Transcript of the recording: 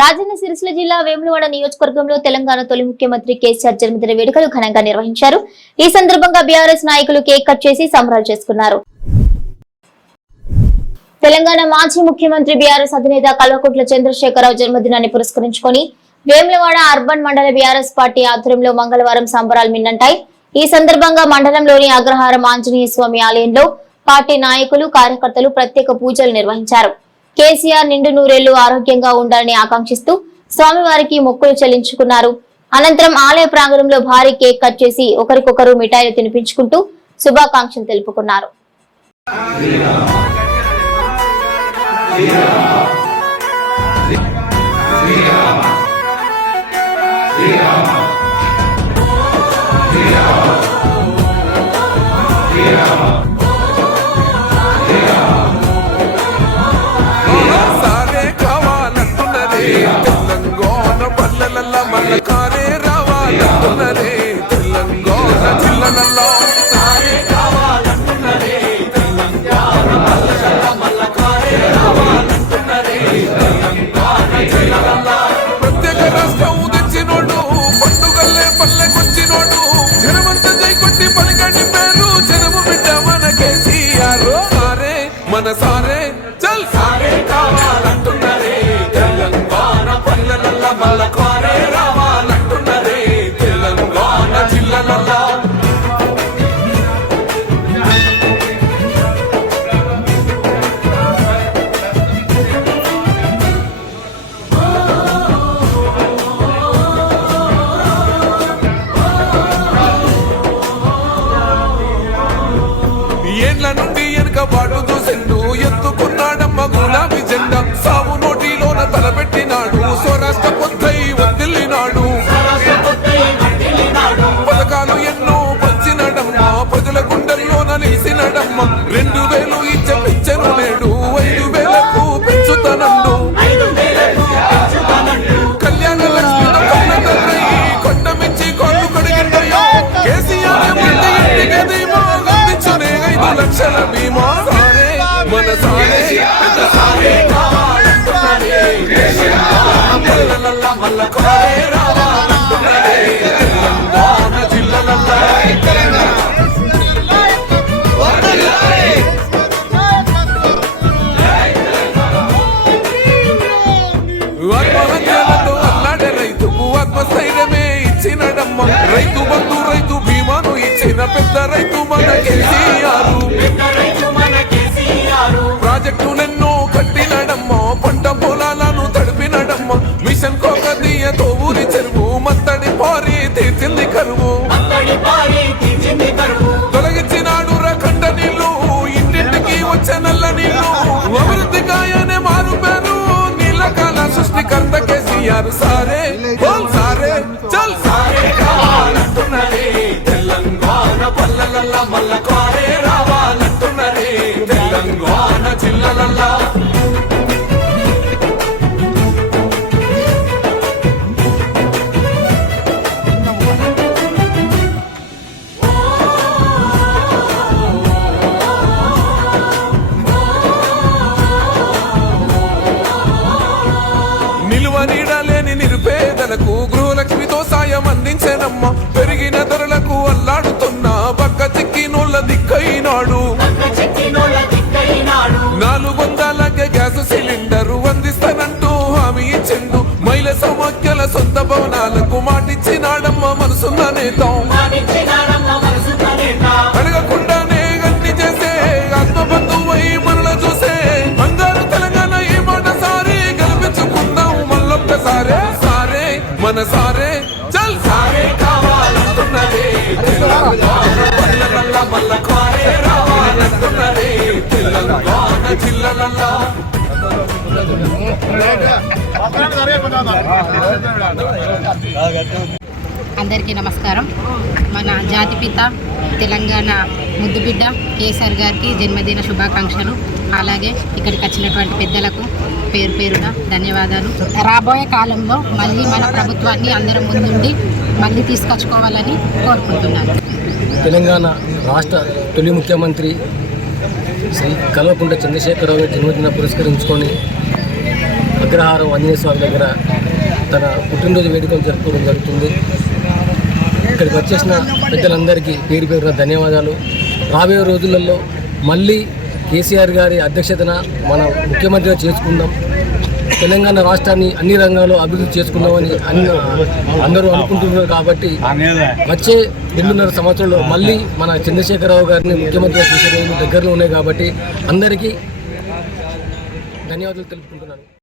రాజన్న సిరిసిల్ల జిల్లా వేములవాడ నియోజకవర్గంలో తెలంగాణ తొలి ముఖ్యమంత్రి కేసీఆర్ జన్మదిన వేడుకలు ఘనంగా నిర్వహించారు. ఈ సందర్భంగా బీఆర్ఎస్ నాయకులు కేక్ కట్ చేసి సంబరాలు చేసుకున్నారు. తెలంగాణ మాజీ ముఖ్యమంత్రి బీఆర్ఎస్ అధినేత కల్వకుంట్ల చంద్రశేఖరరావు జన్మదినాన్ని పురస్కరించుకొని వేములవాడ అర్బన్ మండల బీఆర్ఎస్ పార్టీ ఆధ్వర్యంలో మంగళవారం సంబరాలు మిన్నంటాయి. ఈ సందర్భంగా మండలంలోని అగ్రహారం ఆంజనేయ స్వామి ఆలయంలో పార్టీ నాయకులు కార్యకర్తలు ప్రత్యేక పూజలు నిర్వహించారు. కేసీఆర్ నిండు నూరేళ్ళు ఆరోగ్యంగా ఉండాలని ఆకాంక్షిస్తూ స్వామివారికి మొక్కులు చెల్లించుకున్నారు. అనంతరం ఆలయ ప్రాంగణంలో భారీ కేక్ కట్ చేసి ఒకరికొకరు మిఠాయిలు తినిపించుకుంటూ శుభాకాంక్షలు తెలుపుకున్నారు. కారే రావాలంటున్నరే తెలంగాణ జిల్లలల్లో ఏండ్ల నుండి వెనుక బాటు చూసిండు ఎత్తుకున్నాడమ్మ రైతు బంధు రైతు భీమాను ఇచ్చిన పెద్ద రైతు మన కేసీఆర్ తొలగించినాడు రకండ నీళ్ళు ఇంటింటికి వచ్చే నల్ల నీళ్ళు అభివృద్ధి కాయనే మారు పేరు నీళ్ళ కాల సృష్టికర్త కేసీఆర్. సారే సారే చల్ సారే. కావాలంటున్నదే తెలంగాణ పల్లెలల్ల మల్ల కారే రావాలంటున్నదే తెలంగాణ జిల్లలల్లా నేత అడగకుండానే అన్ని చేసే ఆత్మబంధువై మనల చూసే బంగారు తెలంగాణ ఈ మాట సారే గెలిపించుకుందాం మళ్ళొక్కసారే. సారే మన సారే చల్. సారే కావాలంటున్నదే. మల్ల కారే రావాలంటున్నదే. తెలంగాణ జిల్లలల్లా అందరికీ నమస్కారం. మన జాతిపిత తెలంగాణ ముద్దుబిడ్డ కేసీఆర్ గారికి జన్మదిన శుభాకాంక్షలు. అలాగే ఇక్కడికి వచ్చినటువంటి పెద్దలకు పేరు పేరున ధన్యవాదాలు. రాబోయే కాలంలో మళ్ళీ మన ప్రభుత్వాన్ని అందరం ముందుండి మళ్ళీ తీసుకొచ్చుకోవాలని కోరుకుంటున్నాను. తెలంగాణ రాష్ట్ర తొలి ముఖ్యమంత్రి శ్రీ కల్వకుంట్ల చంద్రశేఖరరావు జన్మదిన పురస్కరించుకొని అగ్రహారం ఆంజనేయ స్వామి దగ్గర తన పుట్టినరోజు వేడుకలు జరుపుకోవడం జరుగుతుంది. ఇక్కడికి వచ్చేసిన పెద్దలందరికీ పేరు పేరున ధన్యవాదాలు. రాబోయే రోజులలో మళ్ళీ కేసీఆర్ గారి అధ్యక్షతన మన ముఖ్యమంత్రిగా చేసుకుందాం. తెలంగాణ రాష్ట్రాన్ని అన్ని రంగాల్లో అభివృద్ధి చేసుకుందామని అన్ని అందరూ అనుకుంటున్నారు కాబట్టి వచ్చే రెండున్నర సంవత్సరంలో మళ్ళీ మన చంద్రశేఖరరావు గారిని ముఖ్యమంత్రిగా చేసే రోజులు దగ్గరలో ఉన్నాయి కాబట్టి అందరికీ ధన్యవాదాలు తెలుపుకుంటున్నాను.